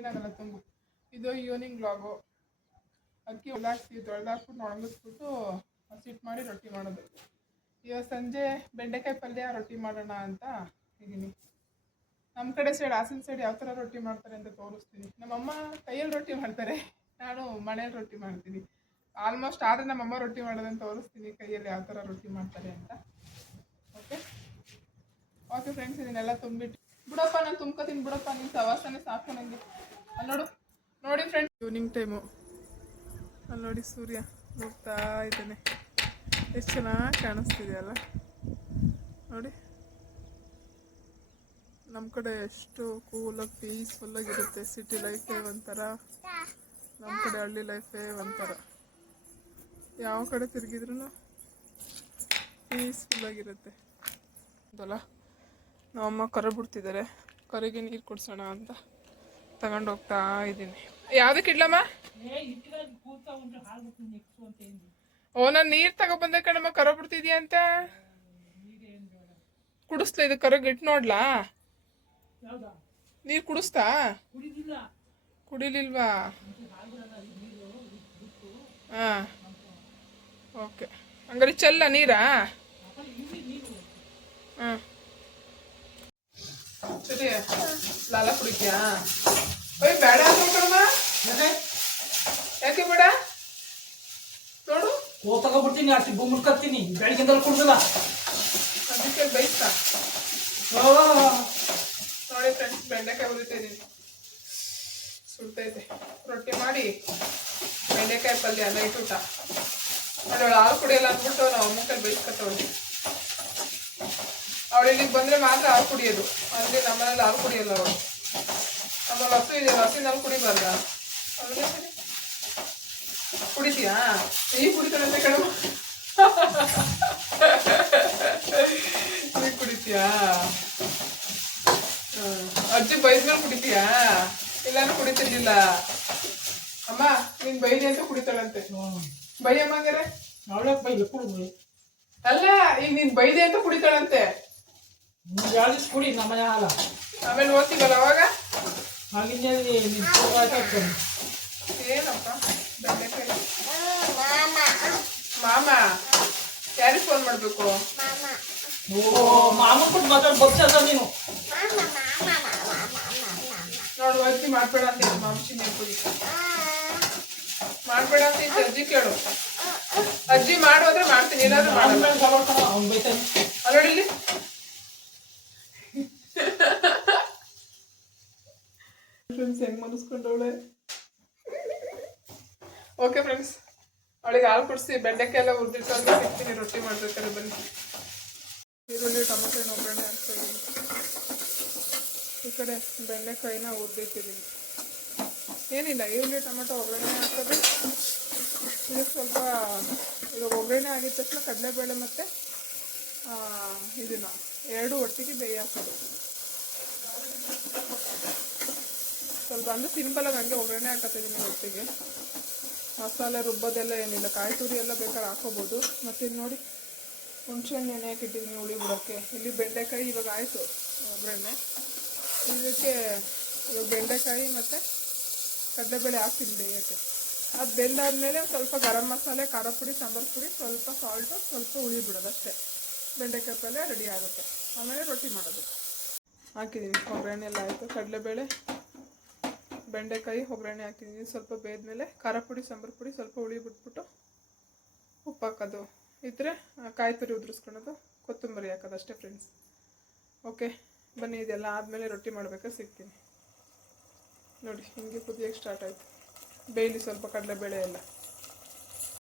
ಏನಾಗಲ್ಲ ತುಂಬ ಇದು ಈವ್ನಿಂಗ್ ಬ್ಲಾಗು ಅಕ್ಕಿ ಹೊಲ್ದಾಕ್ತೀವಿ ತೊಳೆದಾಕ್ಬಿಟ್ಟು ಒಣಗಿಸ್ಬಿಟ್ಟು ಹಸಿಟ್ಟು ಮಾಡಿ ರೊಟ್ಟಿ ಮಾಡೋದು. ಇವಾಗ ಸಂಜೆ ಬೆಂಡೆಕಾಯಿ ಪಲ್ಯ ರೊಟ್ಟಿ ಮಾಡೋಣ ಅಂತ ಇದ್ದೀನಿ. ನಮ್ಮ ಕಡೆ ಸೈಡ್ ಹಾಸನ ಸೈಡ್ ಯಾವ ಥರ ರೊಟ್ಟಿ ಮಾಡ್ತಾರೆ ಅಂತ ತೋರಿಸ್ತೀನಿ. ನಮ್ಮಮ್ಮ ಕೈಯಲ್ಲಿ ರೊಟ್ಟಿ ಮಾಡ್ತಾರೆ. ನಾನು ಮನೇಲಿ ರೊಟ್ಟಿ ಮಾಡ್ತೀನಿ. ಆಲ್ಮೋಸ್ಟ್ ಆದರೆ ನಮ್ಮಮ್ಮ ರೊಟ್ಟಿ ಮಾಡೋದನ್ನು ತೋರಿಸ್ತೀನಿ ಕೈಯಲ್ಲಿ ಯಾವ ಥರ ರೊಟ್ಟಿ ಮಾಡ್ತಾರೆ ಅಂತ. ಓಕೆ ಓಕೆ ಫ್ರೆಂಡ್ಸ್ ಇದನ್ನೆಲ್ಲ ತುಂಬಿಟ್ಟು ಬಿಡಪ್ಪ, ನಾನು ತುಂಬ್ಕೊತೀನಿ. ಬಿಡಪ್ಪ ನಿನ್ನ ಸವಾಸನೇ ಸಾಕು ನನಗೆ ನೋಡು. ನೋಡಿ ಫ್ರೆಂಡ್ಸ್ ಈವ್ನಿಂಗ್ ಟೈಮು ಅಲ್ಲಿ ನೋಡಿ ಸೂರ್ಯ ಹೋಗ್ತಾ ಇದ್ದಾನೆ. ಎಷ್ಟು ಚೆನ್ನಾಗಿ ಕಾಣಿಸ್ತಿದೆಯಲ್ಲ. ನೋಡಿ. ನಮ್ಮ ಕಡೆ ಎಷ್ಟು ಕೂಲಾಗಿ ಪೀಸ್ಫುಲ್ಲಾಗಿರುತ್ತೆ ಸಿಟಿ ಲೈಫೇ ಒಂಥರ. ನಮ್ಮ ಕಡೆ ಹಳ್ಳಿ ಲೈಫೇ ಒಂಥರ. ಯಾವ ಕಡೆ ತಿರುಗಿದ್ರು ಪೀಸ್ಫುಲ್ಲಾಗಿರುತ್ತೆ ಅದಲ್ಲ ನಮ್ಮಮ್ಮ ಕರೆ ಬಿಡ್ತಿದ್ದಾರೆ ಕರೆಗೆ ನೀರು ಕೊಡ್ಸೋಣ ಅಂತ. ತಗೊಂಡು ಹೋಗ್ತಾ ಇದ್ದೀನಿ ಯಾವ್ದಕ್ಕೆ ಇಡ್ಲಮ್ಮ? ಓ, ನಾನು ನೀರು ತಗೊಬಂದೆ ಕಣಮ್ಮ, ಕರೋ ಬಿಡ್ತಿದ್ಯಾ ಅಂತ? ಕುಡಿಸ್ಲಾ ಇದು ಕರೋಗ್ ಇಟ್ಟು ನೋಡ್ಲಾ? ನೀರು ಕುಡಿಸ್ತಾ? ಕುಡಿಲಿಲ್ವಾ? ಹಾ. ಓಕೆ. ಹಂಗಾರೆ ಚೆಲ್ಲ ನೀರಾ? ಹಾಂ. ಸರಿ, ಲಾಲ ಕುಡಿದ್ಯಾ ಓಯ್ ಬೇಡ ಅಂತ ಕಣಮ್ಮ. ಯಾಕೆ ಬೇಡ? ನೋಡು. ಓ ತಗೋಬಿಡ್ತೀನಿ ಅಷ್ಟು ಗುಮ್ಮಡ್ಕೊತೀನಿ ಬೆಳಗ್ಗಿಂದಲೂ ಕುಡ್ದಲ್ಲ. ಅದಕ್ಕೆ ಬೈಸ್ತಾ ನೋಡಿ ಫ್ರೆಂಡ್ಸ್ ಬೆಂಡೆಕಾಯಿ ಉರಿತಿದ್ದೀನಿ ಸುಡ್ತೈತೆ ರೊಟ್ಟಿ ಮಾಡಿ. ಬೆಂಡೆಕಾಯಿ ಪಲ್ಯ ನೈಟ್ ಊಟ. ಅವಳು ಹಾಲು ಕುಡಿಯಲ್ಲ ಅಂದ್ಬಿಟ್ಟು ನಾವು ಅಮ್ಮ ಕೈ ಬೈಸ್ಕೊತವಳು ಅವಳು ಇಲ್ಲಿಗೆ ಬಂದ್ರೆ ಮಾತ್ರ ಹಾಲು ಕುಡಿಯೋದು. ಅಲ್ಲಿ ನಮ್ಮನೇಲಿ ಹಾಲು ಕುಡಿಯಲ್ಲ ಅವಳು. ನಮ್ಮಲ್ಲಿ ಹಸು ಇದೆ ಹಸಿನ ಹಾಲು ಕುಡಿಬಾರ್ದ ಕುಡಿತೀಯಾ? ಈ ಕುಡಿತಾನಂತೆ ಕಡಿಮೆ ನೀ ಕುಡಿತೀಯಾ. ಅಜ್ಜಿ ಬೈದ್ಮೇಲೆ ಕುಡಿತೀಯಾ? ಇಲ್ಲಾನು ಕುಡಿತಿರ್ಲಿಲ್ಲ. ಅಮ್ಮ ನೀನ್ ಬೈದಿ ಅಂತ ಕುಡಿತಾಳಂತೆ. ಬೈಯಮ್ಮ ಹಂಗಾರೆ? ಅವಳೆ ಬೈಲಿ ಕುಡಿದು ಅಲ್ಲ ಈಗ ನೀನ್ ಬೈದೆ ಅಂತ ಕುಡಿತಾಳಂತೆ. ಎರಡು ಕುಡಿ ನಮ್ಮ ಹಾಲ. ಆಮೇಲೆ ಓದ್ತೀವಲ್ಲ ಅವಾಗ? ಹಾಕ್ಕೊಂಡು ಏನಪ್ಪ? ಬೆಂಡೆಕಾಯಿ. ಮಾಮ. ಯಾರಿಗೆ ಫೋನ್ ಮಾಡಬೇಕು? ಓ ಮಾಮ ಕೊಟ್ಟು ಮಾತಾಡಿ ಬರ್ಸದ ನೀನು. ನೋಡು ಅಜ್ಜಿ ಮಾಡ್ಬೇಡ ಅಂತ ಹೇಳಿ ಮಾಡ್ಬೇಡ ಅಂತ ಇತ್ತು ಅಜ್ಜಿ ಕೇಳು. ಅಜ್ಜಿ ಮಾಡು ಅಂದ್ರೆ ಮಾಡ್ತೀನಿ ಏನಾದ್ರು ಮಾಡ್ತೀನಿ ಅವ್ನು ಬೈತಾನೆ. ಅಲ್ಲೋಡಿ ಮನಸ್ಕೊಂಡವಳೆ ಓಕೆ ಫ್ರೆಂಡ್ಸ್ ಅವಳಿಗೆ ಹಾಲು ಕುಡಿಸಿ, ಬೆಂಡೆಕಾಯಿ ಎಲ್ಲ ಹುರಿದಿಟ್ಟು ಅಂತ ಸಿಗ್ತೀನಿ. ರೊಟ್ಟಿ ಮಾಡ್ಬೇಕಾದ್ರೆ ಬನ್ನಿ. ಈರುಳ್ಳಿ, ಟೊಮೊಟೊ ಒಗ್ಗರಣೆ ಹಾಕ್ತಾ ಈ ಕಡೆ ಬೆಂಡೆಕಾಯಿನ ಉರಿದಿಟ್ಟಿದ್ದೀನಿ ಏನಿಲ್ಲ, ಈರುಳ್ಳಿ, ಟೊಮೆಟೊ ಒಗ್ಗರಣೆ ಹಾಕೋದು ಇದು ಸ್ವಲ್ಪ ಇವಾಗ ಒಗ್ಗರಣೆ ಆಗಿದ ತಕ್ಷಣ ಕಡಲೆಬೇಳೆ ಮತ್ತು ಇದನ್ನ, ಎರಡು ಒಟ್ಟಿಗೆ ಬೇಯಿ ಹಾಕೋದು ಸ್ವಲ್ಪ ಅಂದ್ರೆ ಸಿಂಪಲಾಗಿ ಹಂಗೆ ಒಗ್ಗರಣೆ ಹಾಕತ್ತಿದ್ದೀನಿ ಒಟ್ಟಿಗೆ ಮಸಾಲೆ ರುಬ್ಬೋದೆಲ್ಲ ಏನಿಲ್ಲ, ಕಾಯಿ ತುರಿ ಎಲ್ಲ ಬೇಕಾದ್ರೆ ಹಾಕೋಬೋದು ಮತ್ತು ನೋಡಿ, ಹುಣಸೆಹಣ್ಣು ನೆನೆ ಹಾಕಿಟ್ಟಿದ್ದೀನಿ ಹುಳಿ ಬಿಡೋಕ್ಕೆ ಇಲ್ಲಿ ಬೆಂಡೆಕಾಯಿ ಇವಾಗ ಆಯಿತು ಒಗ್ಗರಣೆ. ಇದಕ್ಕೆ ಇವಾಗ ಬೆಂಡೆಕಾಯಿ ಮತ್ತು ಕಡಲೆಬೇಳೆ ಹಾಕ್ತೀನಿ ಬೇಯೋಕ್ಕೆ. ಅದು ಬೆಂದಾದ್ಮೇಲೆ ಸ್ವಲ್ಪ ಗರಂ ಮಸಾಲೆ, ಖಾರ ಪುಡಿ, ಸಾಂಬಾರು ಪುಡಿ, ಸ್ವಲ್ಪ ಸಾಲ್ಟು ಸ್ವಲ್ಪ ಹುಳಿ ಬಿಡೋದು ಅಷ್ಟೇ. ಬೆಂಡೆಕಾಯಿ ಪಲ್ಯ ರೆಡಿ ಆಗುತ್ತೆ. ಆಮೇಲೆ ರೊಟ್ಟಿ ಮಾಡೋದು. ಹಾಕಿದ್ದೀನಿ ಒಗ್ಗರಣೆ ಎಲ್ಲ ಆಯಿತು. ಕಡಲೆಬೇಳೆ ಬೆಂಡೆಕಾಯಿ, ಒಗ್ಗರಣೆ ಹಾಕಿದ್ದೀನಿ ಸ್ವಲ್ಪ ಬೇಯ್ದ್ಮೇಲೆ ಖಾರ ಪುಡಿ, ಸಾಂಬಾರು ಪುಡಿ, ಸ್ವಲ್ಪ ಹುಳಿ ಬಿಟ್ಬಿಟ್ಟು ಉಪ್ಪು ಹಾಕೋದು. ಇದ್ದರೆ ಕಾಯಿ ತುರಿ ಉದುರಿಸ್ಕೊಳೋದು ಕೊತ್ತಂಬರಿ ಹಾಕೋದು ಅಷ್ಟೇ ಫ್ರೆಂಡ್ಸ್ ಓಕೆ ಬನ್ನಿ, ಇದೆಲ್ಲ ಆದಮೇಲೆ ರೊಟ್ಟಿ ಮಾಡಬೇಕಾ ಸಿಗ್ತೀನಿ. ನೋಡಿ, ಹಿಂಗೆ ಕುದಿಯೋಕ್ಕೆ ಸ್ಟಾರ್ಟ್ ಆಯಿತು. ಬೇಯಲಿ ಸ್ವಲ್ಪ ಕಡಲೆಬೇಳೆ ಎಲ್ಲ.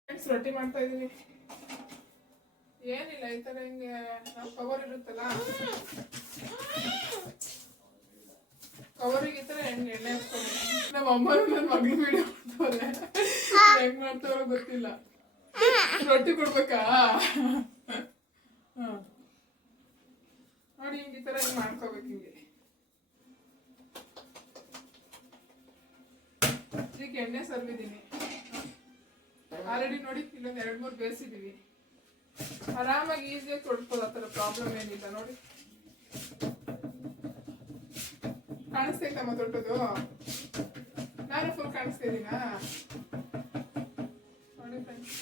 ಫ್ರೆಂಡ್ಸ್ ರೊಟ್ಟಿ ಮಾಡ್ತಾ ಇದ್ದೀನಿ ಏನಿಲ್ಲ, ಈ ಥರ ಹಿಂಗೆ ನಾವು ಕವರ್ ಇರುತ್ತಲ್ಲ? ಕವರಿಗೆ ಈ ಥರ ಎಣ್ಣೆ ಎಣ್ಣೆ ಅಮ್ಮನೂ ನನ್ನ ಮಗಳ ವಿಡಿಯೋ ಮಾಡ್ತವ್ರೆ ಹೆಂಗ್ ಮಾಡ್ತಾರೋ ಗೊತ್ತಿಲ್ಲ. ರೊಟ್ಟಿ ಕೊಡ್ಬೇಕಾ? ಹಾ. ನೋಡಿ ಹಿಂಗೆ ಈ ಥರ ಹಿಂಗೆ ಮಾಡ್ಕೋಬೇಕು ಹಿಂಗೆ. ಈಗ ಎಣ್ಣೆ ಸರ್ವಿದ್ದೀನಿ ಆಲ್ರೆಡಿ ನೋಡಿ ಇಲ್ಲೊಂದು ಎರಡು ಮೂರು ಬೇಯಿಸಿದೀವಿ. ಆರಾಮಾಗಿ ಈಸಿಯಾಗಿ ತೊಡ್ಬೋದು ಆ ಥರ ಪ್ರಾಬ್ಲಮ್ ಏನಿಲ್ಲ ನೋಡಿ. ಕಾಣಿಸ್ತೈತಮ್ಮ ದೊಡ್ಡದು ನಾನು ಫುಲ್ ಕಾಣಿಸ್ತಿದ್ದೀನಾ ನೋಡಿ ಫ್ರೆಂಡ್ಸ್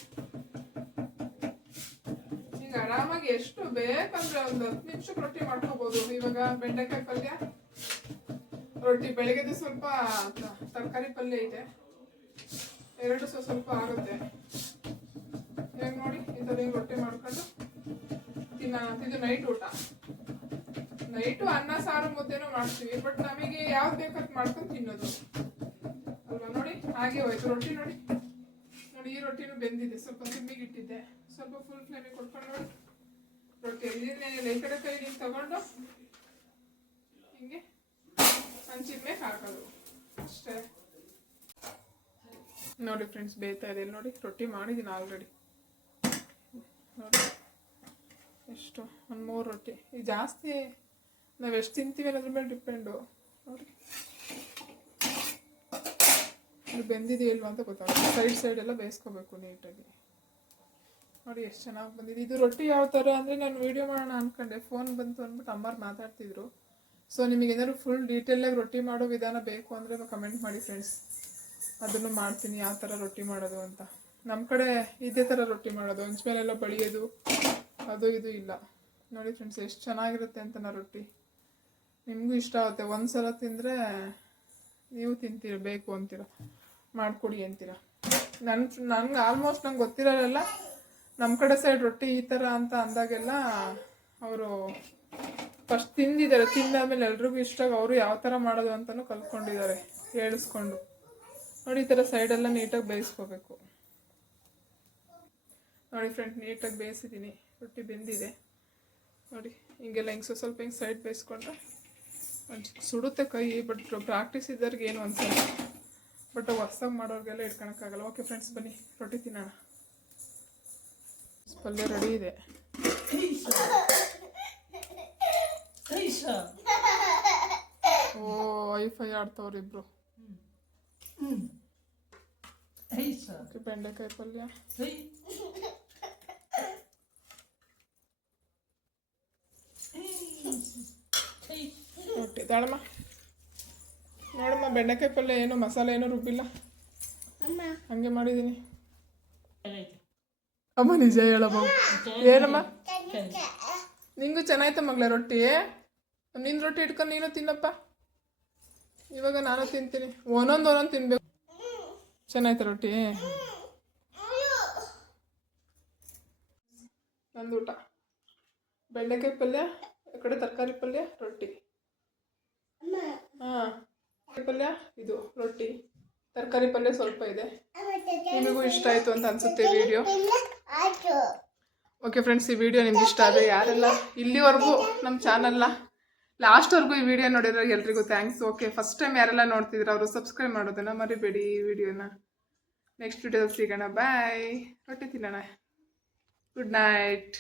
ಈಗ ಆರಾಮಾಗಿ ಎಷ್ಟು ಬೇಕಂದ್ರೆ ಒಂದು ಹತ್ತು ನಿಮಿಷ ರೊಟ್ಟಿ ಮಾಡ್ಕೋಬಹುದು ಇವಾಗ ಬೆಂಡೆಕಾಯಿ ಪಲ್ಯ, ರೊಟ್ಟಿ ಬೆಳಗ್ಗೆದು ಸ್ವಲ್ಪ ತರಕಾರಿ ಪಲ್ಯ ಇದೆ ಎರಡು ಸ್ವಲ್ಪ ಸ್ವಲ್ಪ ಆಗುತ್ತೆ. ಇವಾಗ ನೋಡಿ ಹಿಂಗೆ ರೊಟ್ಟಿ ಮಾಡ್ಕೊಂಡು ತಿನ್ನ ಇದು ನೈಟ್ ಊಟ. ನೈಟು ಅನ್ನ, ಸಾರು, ಮುದ್ದೆನೂ ಮಾಡ್ತೀವಿ. ಬಟ್ ನಮಗೆ ಯಾವ್ದು ಬೇಕಂತ ಮಾಡ್ಕೊಂಡು ತಿನ್ನೋದು. ನೋಡಿ ಹಾಗೆ ಹೋಯ್ತು. ರೊಟ್ಟಿ ನೋಡಿ. ನೋಡಿ, ಈ ರೊಟ್ಟಿನೂ ಬೆಂದಿದೆ. ಸ್ವಲ್ಪ ಸಿಮ್ಮಿಗೆ ಇಟ್ಟಿದ್ದೆ. ಸ್ವಲ್ಪ ಫುಲ್ ಫ್ಲೇಮಿಗೆ ಕೊಟ್ಕೊಂಡು ನೋಡಿ. ರೊಟ್ಟಿ ಇದನ್ನೇನಿಲ್ಲ ಈ ಕಡೆ ಕೈ ನೀನು ತಗೊಂಡು. ಹಿಂಗೆ ಹಂಚಿನ ಮೇಲೆ ಹಾಕೋದು. ಅಷ್ಟೇ. ನೋಡಿ ಫ್ರೆಂಡ್ಸ್ ಬೇಯ್ತಾ ಇದೆ. ನೋಡಿ, ರೊಟ್ಟಿ ಮಾಡಿದ್ದೀನಿ ಆಲ್ರೆಡಿ ನೋಡಿ. ಎಷ್ಟು? ಒಂದು ಮೂರು ರೊಟ್ಟಿ. ಜಾಸ್ತಿ, ನಾವು ಎಷ್ಟು ತಿಂತೀವಿ ಅನ್ನೋದ್ರ ಮೇಲೆ ಡಿಪೆಂಡು ನೋಡಿ. ಇದು ಇಲ್ವಾ ಅಂತ ಗೊತ್ತಾಗುತ್ತೆ ಸೈಡ್ ಸೈಡ್ ಎಲ್ಲ ಬೇಯಿಸ್ಕೋಬೇಕು ನೀಟಾಗಿ. ನೋಡಿ ಎಷ್ಟು ಚೆನ್ನಾಗಿ ಬಂದಿದೆ. ಇದು ರೊಟ್ಟಿ ಯಾವ ಥರ ಅಂದರೆ ನಾನು ವೀಡಿಯೋ ಮಾಡೋಣ ಅಂದ್ಕೊಂಡೆ ಫೋನ್ ಬಂತು ಅಂದ್ಬಿಟ್ಟು ಅಮ್ಮಾರು ಮಾತಾಡ್ತಿದ್ರು. ಸೊ ನಿಮಗೆ ಏನಾದ್ರು ಫುಲ್ ಡೀಟೇಲಾಗಿ ರೊಟ್ಟಿ ಮಾಡೋ ವಿಧಾನ ಬೇಕು ಅಂದರೆ ಕಮೆಂಟ್ ಮಾಡಿ ಫ್ರೆಂಡ್ಸ್ ಅದನ್ನು ಮಾಡ್ತೀನಿ, ಯಾವ ಥರ ರೊಟ್ಟಿ ಮಾಡೋದು ಅಂತ. ನಮ್ಮ ಕಡೆ ಇದೇ ಥರ ರೊಟ್ಟಿ ಮಾಡೋದು. ಹಂಚ್ ಮೇಲೆಲ್ಲ ಬಳಿಯೋದು, ಅದು ಇದು ಇಲ್ಲ. ನೋಡಿ ಫ್ರೆಂಡ್ಸ್ ಎಷ್ಟು ಚೆನ್ನಾಗಿರುತ್ತೆ ಅಂತ ನಾ ರೊಟ್ಟಿ. ನಿಮಗೂ ಇಷ್ಟ ಆಗುತ್ತೆ. ಒಂದು ಸಲ ತಿಂದರೆ ನೀವು ತಿಂತೀರ, ಬೇಕು ಅಂತೀರ. ಮಾಡಿಕೊಡಿ ಅಂತೀರ? ನನ್ನ ನಂಗೆ ಆಲ್ಮೋಸ್ಟ್ ನಂಗೆ ಗೊತ್ತಿರೋಲ್ಲ ನಮ್ಮ ಕಡೆ ಸೈಡ್ ರೊಟ್ಟಿ ಈ ಥರ ಅಂತ ಅಂದಾಗೆಲ್ಲ ಅವರು ಫಸ್ಟ್ ತಿಂದಿದ್ದಾರೆ. ತಿಂದಾದ್ಮೇಲೆ ಎಲ್ರಿಗೂ ಇಷ್ಟ ಅವರು ಯಾವ ಥರ ಮಾಡೋದು ಅಂತಲೂ ಕಲ್ತ್ಕೊಂಡಿದ್ದಾರೆ, ಹೇಳಿಸ್ಕೊಂಡು. ನೋಡಿ, ಈ ಥರ ಸೈಡೆಲ್ಲ ನೀಟಾಗಿ ಬೇಯಿಸ್ಕೋಬೇಕು. ನೋಡಿ ಫ್ರೆಂಡ್ ನೀಟಾಗಿ ಬೇಯಿಸಿದ್ದೀನಿ ರೊಟ್ಟಿ ಬೆಂದಿದೆ. ನೋಡಿ, ಹಿಂಗೆಲ್ಲ ಹಿಂಗೆ ಸ್ವಲ್ಪ ಹಿಂಗೆ ಸೈಡ್ ಬೇಯಿಸ್ಕೊಂಡ್ರೆ ಸುಡುತ್ತೆ ಕೈ ಬಟ್ ಪ್ರಾಕ್ಟೀಸ್ ಇದ್ದವ್ರಿಗೆ ಏನು ಅನ್ಸಲ್ಲ ಬಟ್ ಹೊಸ್ದಾಗಿ ಮಾಡೋರಿಗೆಲ್ಲ ಇಟ್ಕೊಳಕ್ಕಾಗಲ್ಲ. ಓಕೆ ಫ್ರೆಂಡ್ಸ್ ಬನ್ನಿ. ರೊಟ್ಟಿ ತಿನ್ನೋಣ. ಪಲ್ಯ ರೆಡಿ ಇದೆ. ಓ ಐಫೈ ಆಡ್ತವ್ರು ಇಬ್ರು. ಐಶ ಓಕೆ ಬೆಂಡೆಕಾಯಿ ಪಲ್ಯ. ರೊಟ್ಟಿ, ದಾಳಮ್ಮ. ನೋಡಮ್ಮ ಬೆಂಡೆಕಾಯಿ ಪಲ್ಯ ಏನು ಮಸಾಲೆ ಏನೂ ರುಬ್ಬಿಲ್ಲ? ಹಂಗೆ ಮಾಡಿದ್ದೀನಿ ಅಮ್ಮ ನಿಜ ಹೇಳಮ್ಮ. ಏನಮ್ಮ? ನಿಂಗು ಚೆನ್ನಾಯ್ತ ಮಗಳೇ ರೊಟ್ಟಿ? ನಿನ್ ರೊಟ್ಟಿ ಇಟ್ಕೊಂಡು ನೀನು ತಿನ್ನಪ್ಪ. ಇವಾಗ ನಾನು ತಿಂತೀನಿ. ಒಂದೊಂದು ಒಂದೊಂದು ತಿನ್ಬೇಕು. ಚೆನ್ನಾಯ್ತ ರೊಟ್ಟಿ? ನಂದು ಊಟ. ಬೆಂಡೆಕಾಯಿ ಪಲ್ಯ ಈ ಕಡೆ ತರಕಾರಿ ಪಲ್ಯ ರೊಟ್ಟಿ. ಹಾಂ. ಪಲ್ಯ? ಇದು ರೊಟ್ಟಿ. ತರಕಾರಿ ಪಲ್ಯ ಸ್ವಲ್ಪ ಇದೆ. ನಿಮಗೂ ಇಷ್ಟ ಆಯಿತು ಅಂತ ಅನ್ಸುತ್ತೆ ವಿಡಿಯೋ ಓಕೆ ಫ್ರೆಂಡ್ಸ್ ಈ ವಿಡಿಯೋ ನಿಮ್ಗೆ ಇಷ್ಟ ಆದರೆ ಯಾರೆಲ್ಲ ಇಲ್ಲಿವರೆಗೂ ನಮ್ಮ ಚಾನಲ್ನ ಲಾಸ್ಟ್ವರೆಗೂ ಈ ವಿಡಿಯೋ ನೋಡಿರೋ ಎಲ್ರಿಗೂ ಥ್ಯಾಂಕ್ಸ್ ಓಕೆ ಫಸ್ಟ್ ಟೈಮ್ ಯಾರೆಲ್ಲ ನೋಡ್ತಿದ್ರು ಅವರು ಸಬ್ಸ್ಕ್ರೈಬ್ ಮಾಡೋದನ್ನ ಮರಿಬೇಡಿ ಈ ವಿಡಿಯೋನ ನೆಕ್ಸ್ಟ್ ವಿಡಿಯೋದಲ್ಲಿ ಸಿಗೋಣ. ಬಾಯ್ ರೊಟ್ಟಿ ತಿನ್ನೋಣ. Good night